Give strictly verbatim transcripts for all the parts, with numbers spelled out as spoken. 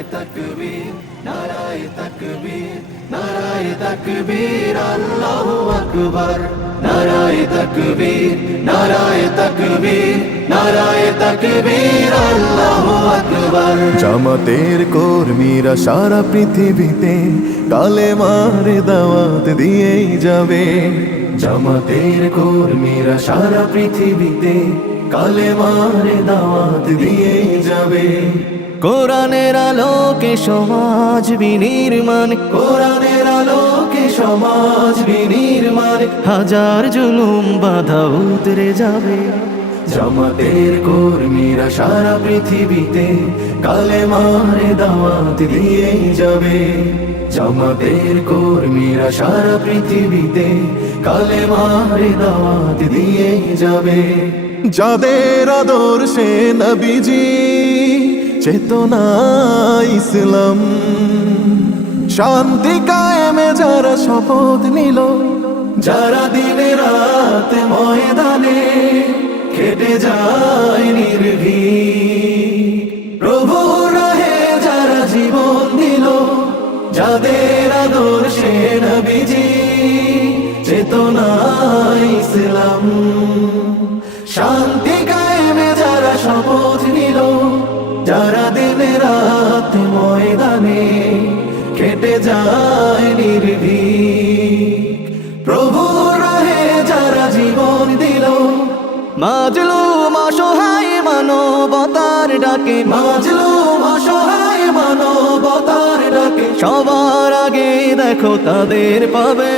তাকবীর নারায়ে তাকবীর নারায়ে তাকবীর আল্লাহু আকবার নারায়ে তাকবীর নারায়ে তাকবীর নারায়ে তাকবীর আল্লাহু আকবার। জামাতের কর্মীরা সারা পৃথিবীতে কালেমার দাওয়াত দিয়েই যাবে। জামাতের কর্মীরা সারা পৃথিবীতে কালেমার দাওয়াত দিয়েই যাবে। কোরআনের আলোকে সমাজ বিনির্মাণ, কোরআনের আলোকে সমাজ বিনির্মাণ, হাজার জুলুম বাধা উতরে যাবে। জামাতের কর্মীরা সারা পৃথিবীতে কালেমার দাওয়াত দিয়েই যাবে। জামাতের কর্মীরা সারা পৃথিবীতে কালেমার দাওয়াত দিয়েই যাবে। যাদের আদর্শে নবীজি চেতনা ইসলাম, শান্তি কায়েমে যারা শপথ নিল, যারা দিনে রাত ময়দানে কেটে যায় নির্ভীক, প্রভু রাহে যারা জীবন দিল, যাদের আদর্শে নবীজি চেতনা ইসলাম, শান্তি কায়েমে যারা শপথ নিল, যারা দিনে রাত ময়দানে কেটে যায় নির্ভীক, প্রভু রাহে যারা জীবন দিল, মাজলুম অসহায় মানবতার ডাকে, মাজলুম অসহায় মানবতার ডাকে, সবার আগে দেখো তাদের পাবে।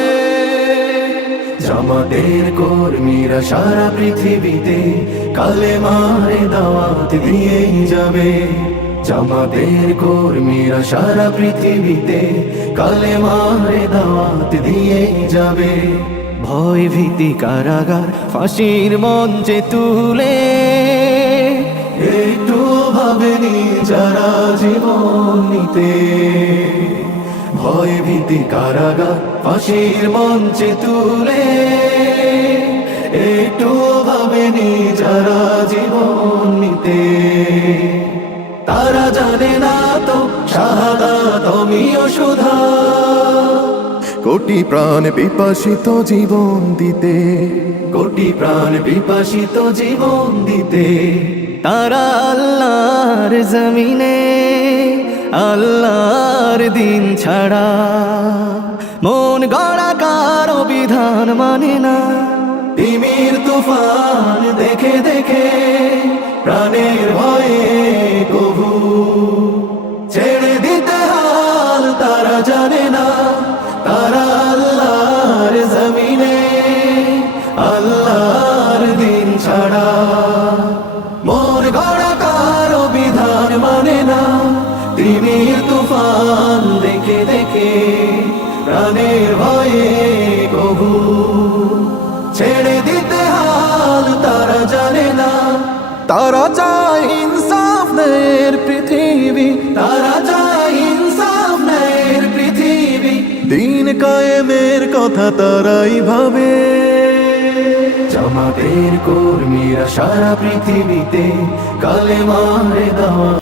জামাতের কর্মীরা সারা পৃথিবীতে কালেমার দাওয়াত দিয়েই যাবে। জামাতের কর্মীরা সারা পৃথিবীতে কালেমার দাওয়াত দিয়েই যাবে। ভয় ভীতি কারাগার ফাঁসির মঞ্চে তুলে, একটু ভাবেনি যারা জীবন নিতে, ভয় ভীতি কারাগার ফাঁসির মঞ্চে তুলে, একটু ভাবেনি যারা জীবন নিতে। তারা জানে না তো শাহাদাত আমিও সুধা, কোটি প্রাণ বিপাসিত জীবন দিতে, কোটি প্রাণ বিপাসিত জীবন দিতে। তারা আল্লাহর জমিনে আল্লাহর দিন ছাড়া মন গড়া কারো বিধান মানে না। তিমির তুফান দেখে দেখে প্রাণের ভয়ে কবু ছেড়ে দিতে হাল তারা জানে না। তারা আল্লাহর জমিনে আল্লাহর দিন ছাড়া মন গড়া কারো বিধান মানে না। তিমির তুফান দেখে দেখে প্রাণের ভয়ে কবু ছেড়ে দিতে হাল তারা জানে না। তারা চায় ইনসাফ ন্যায়ের পৃথিবী, তারা চায় ইনসাফ ন্যায়ের পৃথিবী, দিন কায়েমের কথা তারাই ভাবে। জামাতের কর্মীরা সারা পৃথিবীতে কালেমার দাওয়াত